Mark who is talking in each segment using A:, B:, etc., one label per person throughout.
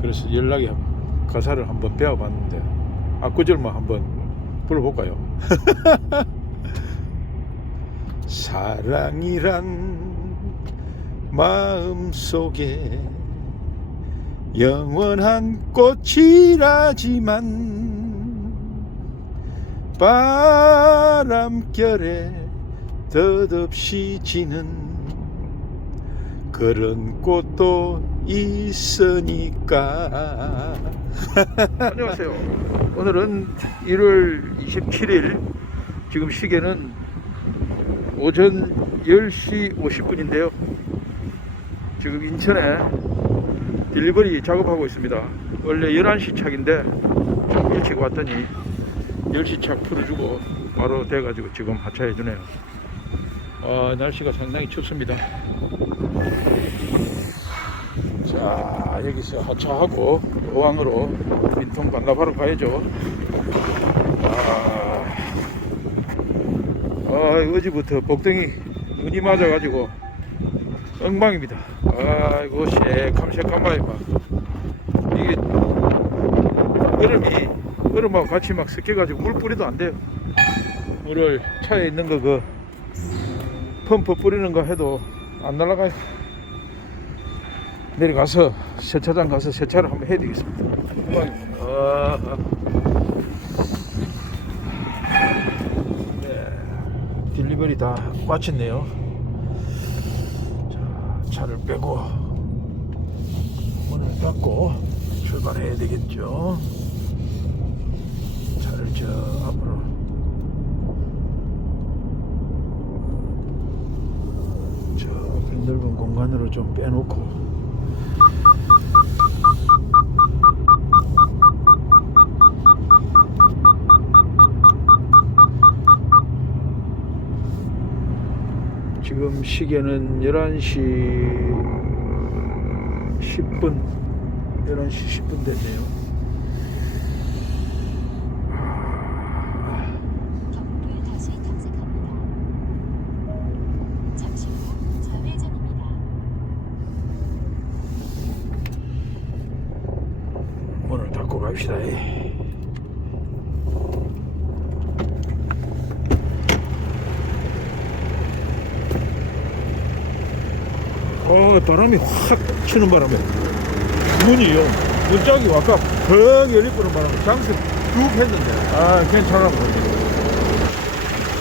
A: 그래서 연락이 가사를 한번 배워봤는데 압구절만 한번 불러볼까요? 사랑이란 마음 속에 영원한 꽃이라지만 바람결에 덧없이 지는 그런 꽃도 있으니까. 안녕하세요. 오늘은 1월 27일 지금 시계는 오전 10시 50분인데요. 지금 인천에 딜리버리 작업하고 있습니다. 원래 11시 착인데 좀 일찍 왔더니 10시 착 풀어주고 바로 돼가지고 지금 하차해 주네요 아, 날씨가 상당히 춥습니다. 자 여기서 하차하고 어항으로 민통 반납하러 가야죠. 아, 아 어제부터 복덩이 눈이 맞아가지고 엉망입니다. 아이고 새캄새캄하게 막 이게 얼음이 얼음하고 같이 막 섞여가지고 물 뿌리도 안 돼요. 물을 차에 있는 거그 펌프 뿌리는 거 해도 안 날아가요 내려가서 세차장 가서 세차를 한번 해야 되겠습니다. 네, 딜리버리 다 마쳤네요. 자, 차를 빼고 문을 닫고 출발해야 되겠죠. 차를 저 앞으로 저 넓은 공간으로 좀 빼놓고. 지금 시계는 11시 10분 11시 10분 됐네요
B: 경로를 다시 탐색합니다. 잠시 후 좌회전입니다.
A: 문을 닫고 갑시다. 어, 바람이 확 치는 바람에 문이요. 문짝이 아까 펑 열릴 뻔한 바람에 장습 쭉 했는데 아 괜찮아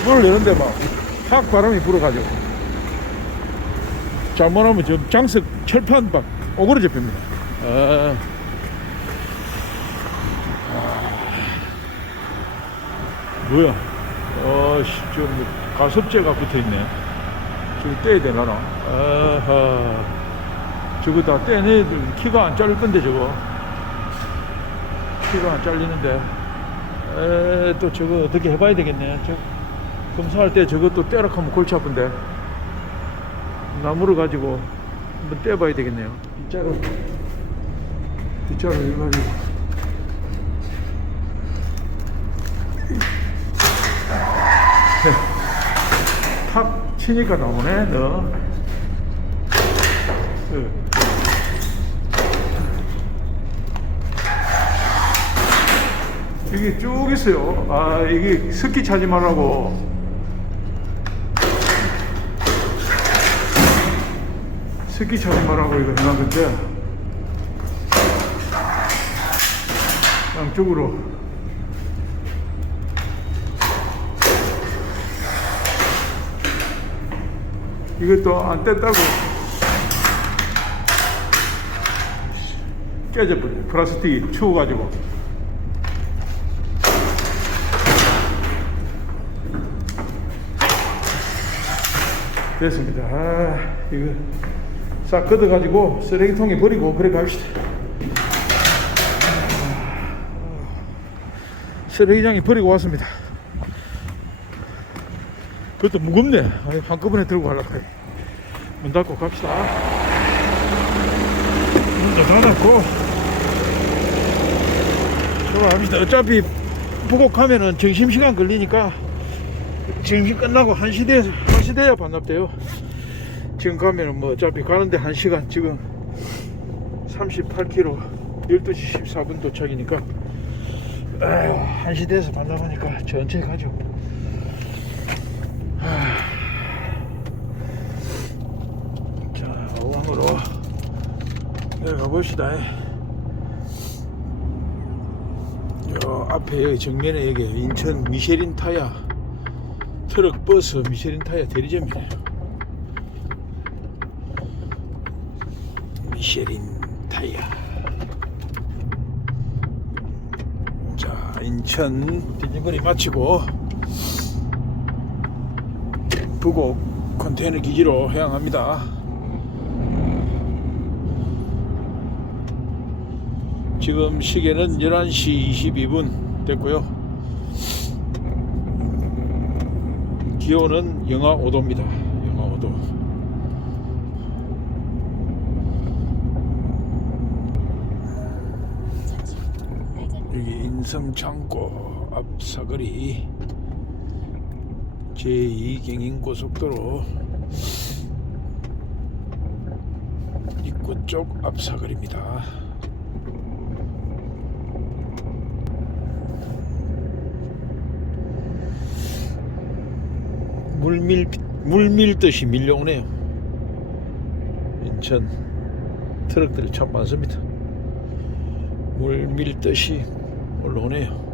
A: 문을 여는데 막확 바람이 불어가지고 잘못하면 저 장석 철판 막 오그러져 봅니다. 아. 뭐야? 어씨, 저 뭐, 가섭제가 붙어 있네. 저거 떼야 되나? 아하. 저거 다 떼내야 돼. 키가 안 자를 건데, 저거. 키가 안 잘리는데. 에, 또 저거 어떻게 해봐야 되겠네. 저, 검사할 때 저것도 떼라 하면 골치 아픈데. 나무를 가지고 한번 떼봐야 되겠네요. 뒷자로, 뒷자로 해가지고. 탁 치니까 나오네 너. 그. 이게 쭉 있어요. 아 이게 습기 차지 말라고. 습기 차지 말라고 이거 해놨 건데. 양쪽으로 이것도 안 뗐다고. 깨져버려. 플라스틱이 추워가지고. 됐습니다. 아 이거 싹 걷어가지고 쓰레기통에 버리고 그래 갑시다. 쓰레기장에 버리고 왔습니다. 그것도 무겁네. 한꺼번에 들고 가려고. 해. 문 닫고 갑시다. 문도 닫았고. 들어갑시다. 어차피 부곡하면은 점심시간 걸리니까 점심 끝나고 1시 돼, 1시 돼야 반납돼요. 지금 가면은 뭐 어차피 가는데 1시간 지금 38km 12시 14분 도착이니까 아, 1시 돼서 반납하니까 천천히 가죠 아. 자 어항으로 내려 가 봅시다. 요 앞에 여기 정면에 여기 인천 미쉐린 타야 트럭 버스 미쉐린 타야 대리점이네요. 미쉐린 타이어 자 인천 딜리버리 마치고 부곡 컨테이너 기지로 향합니다 지금 시계는 11시 22분 됐고요. 기온은 영하 5도입니다. 영하 5도.
B: 잠시 후 우회전
A: 여기 인성창고 앞 사거리 제2경인고속도로 입구 쪽 앞 사거리입니다. 물밀 물밀듯이 밀려오네요. 인천 트럭들이 참 많습니다. 물 밀듯이 올라오네요.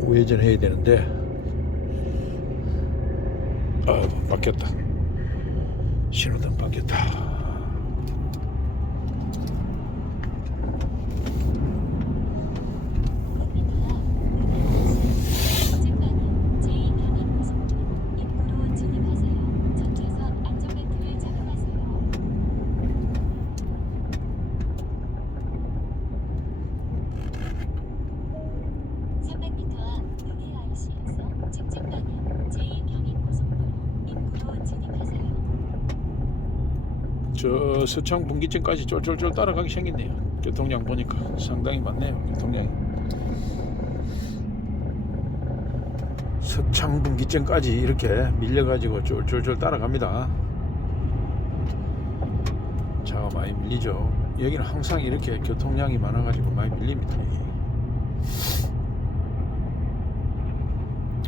A: 우회전 해야 되는데 아 바뀌었다. 신호등 바뀌었다.
B: 직방향 제2경인고속도로 입구로 진입하세요. 전좌석 안전벨트를 착용하세요. 300m 앞 UDIC에서 직진방향 제2경인고속도로 입구로 진입하세요.
A: 저 서창 분기점까지 쫄쫄쫄 따라가기 생겼네요. 교통량 보니까 상당히 많네요. 교통량이. 서창 분기점까지 이렇게 밀려가지고 쫄쫄쫄 따라갑니다. 차가 많이 밀리죠. 여기는 항상 이렇게 교통량이 많아가지고 많이 밀립니다.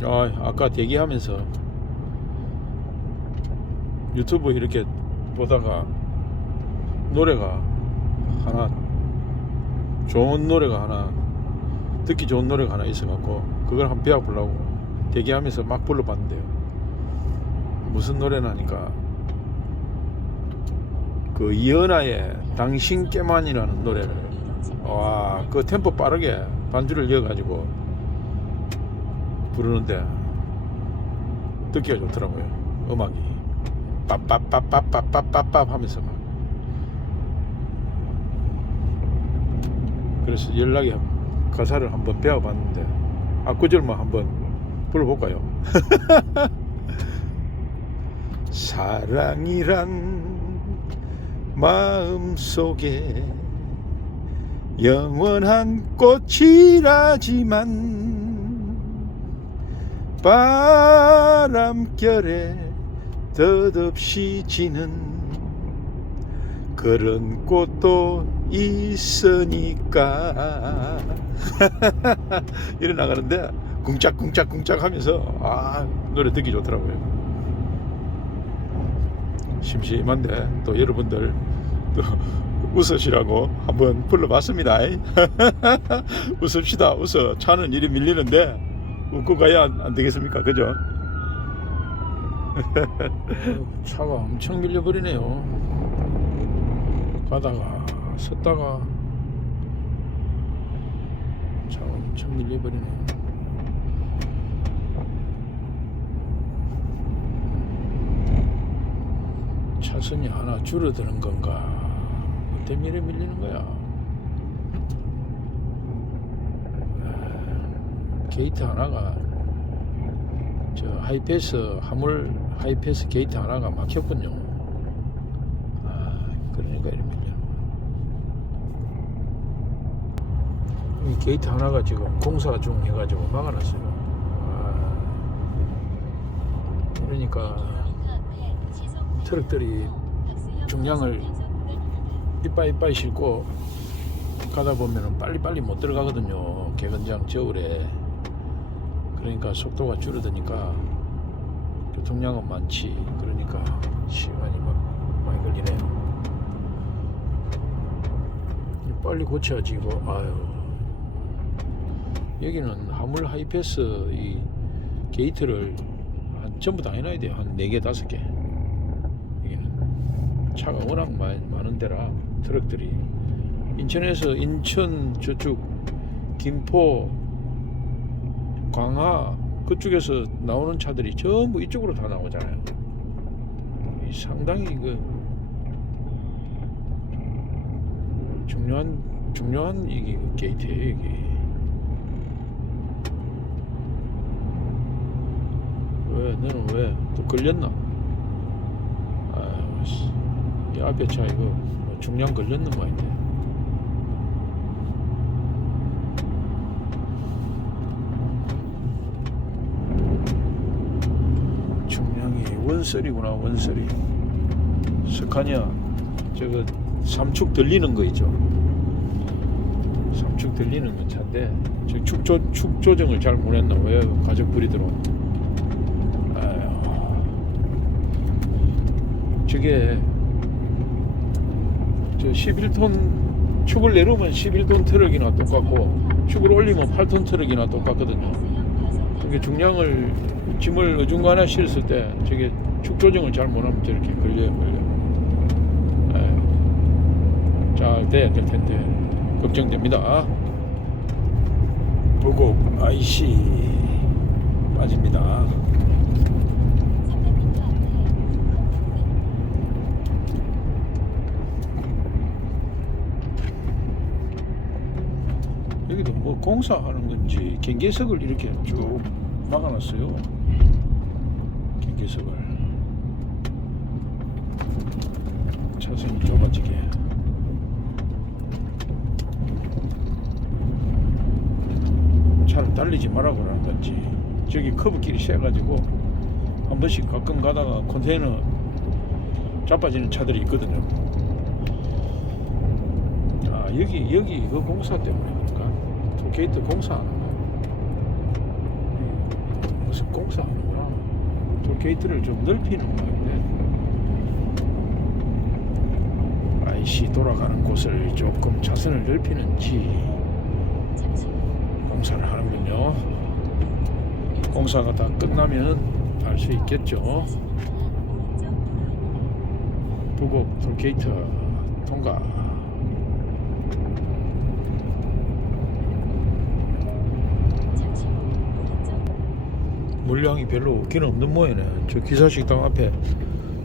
A: 아, 아까 대기하면서 유튜브 이렇게 보다가 노래가 하나 좋은 노래가 하나 듣기 좋은 노래가 하나 있어갖고 그걸 한번 배워보려고 대기하면서 막 불러봤는데요. 무슨 노래나니까 그 이은아의 당신께만이라는 노래를 와 그 템포 빠르게 반주를 이어가지고 부르는데 듣기가 좋더라고요. 음악이 빠빠빠빠빠빠빠 하면서 막. 그래서 연락이 가사를 한번 배워봤는데 앞구절만 한번 불러볼까요? 사랑이란 마음 속에 영원한 꽃이라지만 바람결에 덧없이 지는 그런 꽃도 있으니까. 이래 나가는데 쿵짝쿵짝쿵짝 하면서 아 노래 듣기 좋더라고요. 심심한데 또 여러분들 또 웃으시라고 한번 불러봤습니다. 웃읍시다. 웃어. 차는 이리 밀리는데 웃고 가야 안, 안 되겠습니까? 그죠? 차가 엄청 밀려버리네요. 가다가 섰다가 차 엄청 밀려버리네요 차선이 하나 줄어드는 건가? 뭐 때문에 밀리는 거야? 아, 게이트 하나가 저 하이패스 화물 하이패스 게이트 하나가 막혔군요 아 그러니까 이렇게 밀려 이 게이트 하나가 지금 공사 중 해가지고 막아놨어요 아, 그러니까 트럭들이 중량을 이빠이 이빠이 싣고 가다 보면은 빨리빨리 못 들어가거든요. 개건장 저울에. 그러니까 속도가 줄어드니까 교통량은 많지. 그러니까 시간이 막 많이 걸리네요. 빨리 고쳐야지 이거. 아유. 여기는 화물 하이패스 이 게이트를 한 전부 다 해놔야 돼요. 한 4개, 5개. 여기는 차가 워낙 많, 많은 데라 트럭들이 인천에서 인천 저쪽 김포 광화 그쪽에서 나오는 차들이 전부 이쪽으로 다 나오잖아요. 이 상당히 그 중요한 중요한 이게 그 게이트예요 이게. 왜 너는 왜 또 걸렸나? 아유, 씨. 이 앞에 차 이거 뭐 중량 걸렸는 모양인데. 중량이 원설이구나 원설이. 스카니아 저거 삼축 들리는 거 있죠. 삼축 들리는 건 차인데 저 축조 축 조정을 잘 못했나 왜 가족 불이 들어. 아유. 저게 저 11톤 축을 내려오면 11톤 트럭이나 똑같고 축을 올리면 8톤 트럭이나 똑같거든요. 이게 중량을 짐을 어중간에 실었을 때 저게 축 조정을 잘 못하면 저렇게 걸려요 걸려. 아유. 잘 돼야 될 텐데 걱정됩니다. 보고 IC 빠집니다.
B: 300m 앞에
A: 공사하는 건지 경계석을 이렇게 쭉 막아놨어요. 경계석을 차선이 좁아지게. 차를 달리지 말라고 그러는 건지 저기 커브길이 세가지고 한 번씩 가끔 가다가 컨테이너 자빠지는 차들이 있거든요. 아 여기 여기 그 공사 때문에 그런가? 게이트 공사하는 거. 무슨 공사하는구나. 저 게이트를 좀 넓히는 모양인데. IC 돌아가는 곳을 조금 차선을 넓히는지 공사를 하는군요. 공사가 다 끝나면 알 수 있겠죠.
B: 40m 오른쪽 도로입니다.
A: 부곡 톨게이트 통과.
B: 잠시 후 오른쪽
A: 물량이 별로 없기는 없는 모양이네. 저 기사식당 앞에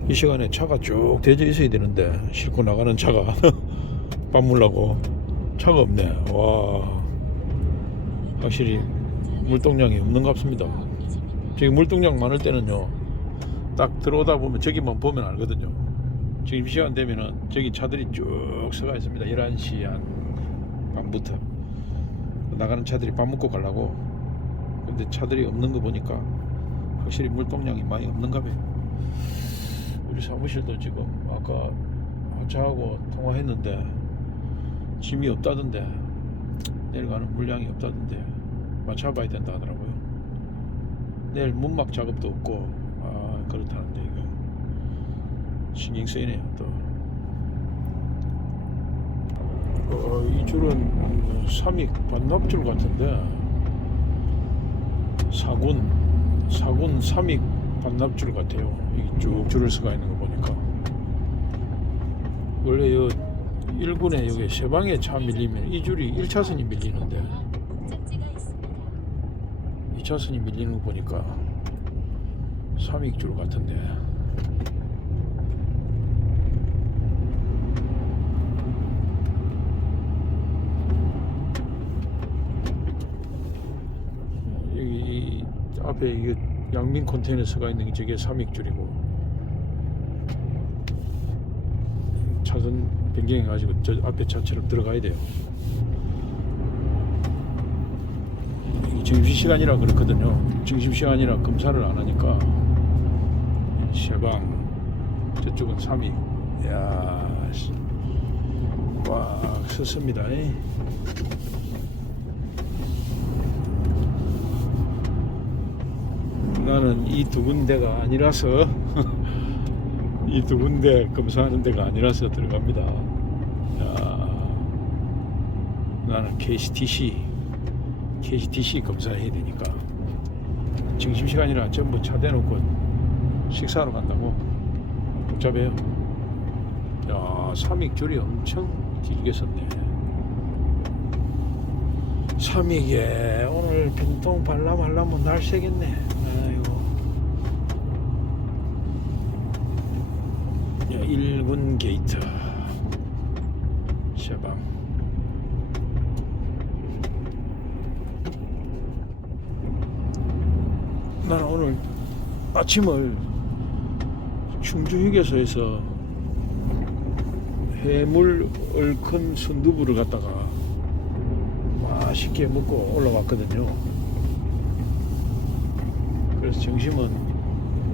A: 이 시간에 차가 쭉 대져 있어야 되는데 싣고 나가는 차가 밥 물라고 차가 없네. 와 확실히 물동량이 없는 것 같습니다. 저기 물동량 많을 때는요 딱 들어오다 보면 저기만 보면 알거든요. 지금 이 시간 되면은 저기 차들이 쭉 서가 있습니다. 11시 한 반부터 나가는 차들이 밥 먹고 가려고 근데 차들이 없는 거 보니까 확실히 물동량이 많이 없는가 봐요. 우리 사무실도 지금 아까 하차하고 통화했는데 짐이 없다던데 내일 가는 물량이 없다던데 맞춰봐야 된다 하더라고요. 내일 문막 작업도 없고 아 그렇다는데 이거 신경 쓰이네요 또. 어, 이 줄은 삼익 반납줄 같은데 사군 사군 삼익 반납줄 같아요. 이쭉 줄을 서가 있는 거 보니까 원래 요 1군에 여기 세 방에 차 밀리면 이 줄이 1차선이 밀리는데
B: 목적지가 있습니다.
A: 2차선이 밀리는 거 보니까 삼익줄 같은데 여기 이 앞에 이게 양민 컨테이너서가 있는 게 저게 삼익줄이고 차선 변경해 가지고 저 앞에 차처럼 들어가야 돼요. 이게 점심 시간이라 그렇거든요. 점심 시간이라 검사를 안 하니까 세방 저쪽은 3위 야, 씨. 꽉 섰습니다. 나는 이 두 군데가 아니라서 이 두 군데 검사하는 데가 아니라서 들어갑니다. 야, 나는 KCTC KCTC 검사해야 되니까 점심 시간이라 전부 차 대놓고 식사하러 간다고 복잡해요. 야, 삼익 줄이 엄청 길게 섰네. 삼익에 오늘 빈통 발라말라면 날 새겠네. 아이고. 야, 1군 게이트. 샤방. 나는 오늘 아침을 충주 휴게소에서 해물 얼큰 순두부를 갖다가 맛있게 먹고 올라왔거든요. 그래서 점심은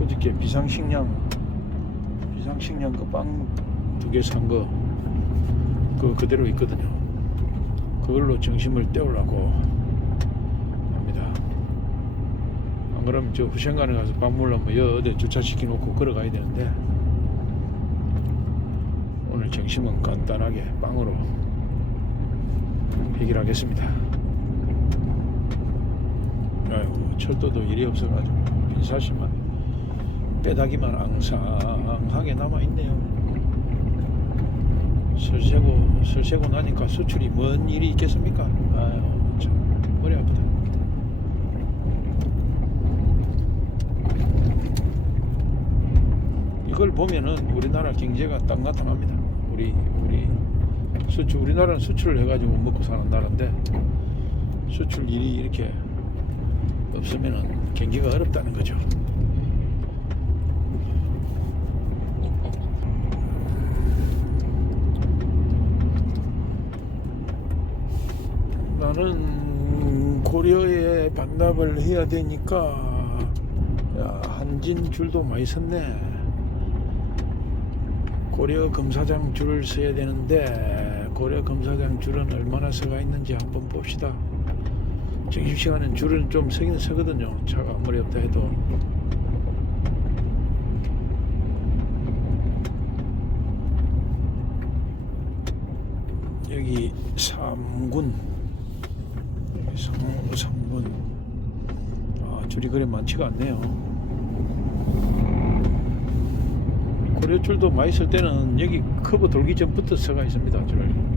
A: 어저께 비상식량 비상식량 그 빵 두 개 산 거 그거 그대로 있거든요. 그걸로 점심을 때우려고 합니다. 안 그러면 저 후생간에 가서 밥 먹으려면 여 어디 주차시켜 놓고 걸어가야 되는데 오늘 점심은 간단하게 빵으로 해결하겠습니다. 아이고 철도도 일이 없어가지고 빈사시만 빼다기만 앙상하게 남아 있네요. 설세고 설세고 나니까 수출이 뭔 일이 있겠습니까? 아유 참 머리 아프다. 이걸 보면은 우리나라 경제가 땅가땅합니다. 우리 우리 수출 우리나라는 수출을 해가지고 먹고 사는 나라인데 수출 일이 이렇게 없으면은 경기가 어렵다는 거죠. 나는 고려에 반납을 해야 되니까 야, 한진 줄도 많이 섰네. 고려 검사장 줄을 서야 되는데 고려 검사장 줄은 얼마나 서가 있는지 한번 봅시다. 점심시간엔 줄은 좀 서긴 서거든요. 차가 아무리 없다 해도. 여기 3군 3군 아, 줄이 그래 많지가 않네요. 고려줄도 많이 쓸 때는 여기 커브 돌기 전부터 서가 있습니다. 줄.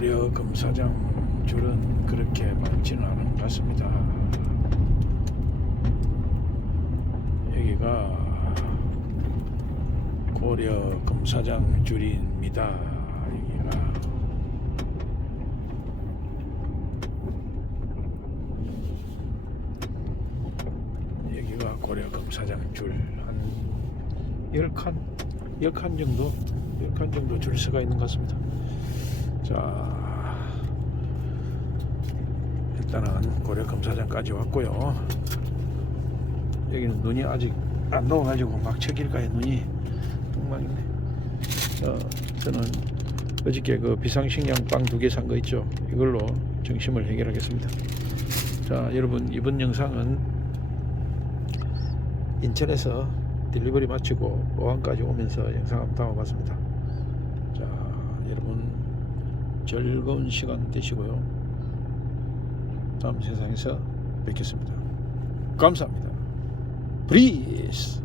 A: 고려 검사장 줄은 그렇게 많지는 않은 것 같습니다. 여기가 고려 검사장 줄입니다. 여기가 여기가 고려 검사장 줄한 10칸 10칸 정도 10칸 정도 줄 서가 있는 것 같습니다. 자 일단은 고려 검사장까지 왔고요. 여기는 눈이 아직 안 녹아가지고 막채길가에 눈이 똥망이네. 어, 저는 어저께 그 비상식량 빵 두 개 산 거 있죠. 이걸로 정심을 해결하겠습니다. 자, 여러분 이번 영상은 인천에서 딜리버리 마치고 오한까지 오면서 영상 한번 담아봤습니다. 자, 여러분 즐거운 시간 되시고요. 다음 세상에서 뵙겠습니다. 감사합니다. 브리스.